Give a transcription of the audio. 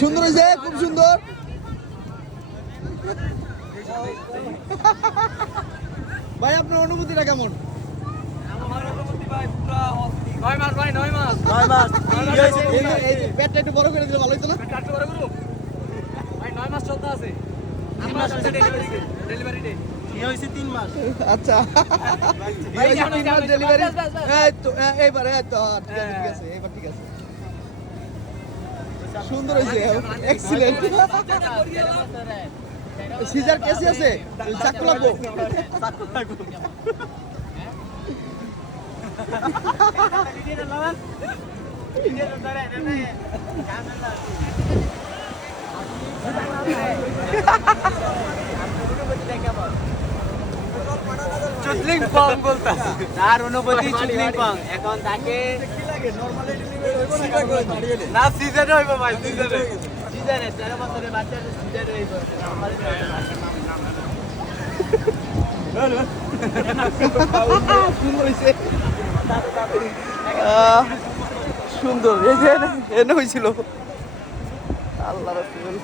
সুন্দর হয়েছে, খুব সুন্দর। ভাই আপনার অনুভূতিটা কেমন? পেটটা একটু বড় করে দিলে ভালো হতো না? আচ্ছা ডেলিভারি এইবার ঠিক আছে, এবার ঠিক আছে, সুন্দর হয়েছে, এক্সিলেন্ট। সিজার কেসি আছে, চাকু লাগবো। চুদলিং পং বলতাছে, তার অনুভূতি চুদলিং পং। এখন তাকে না সিজারে হইব ভাই, সিজারে 13 বছরের বাচ্চা সিজারে হইব। সুন্দর, এই যে এনে হয়েছিল আল্লাহ রাসূল।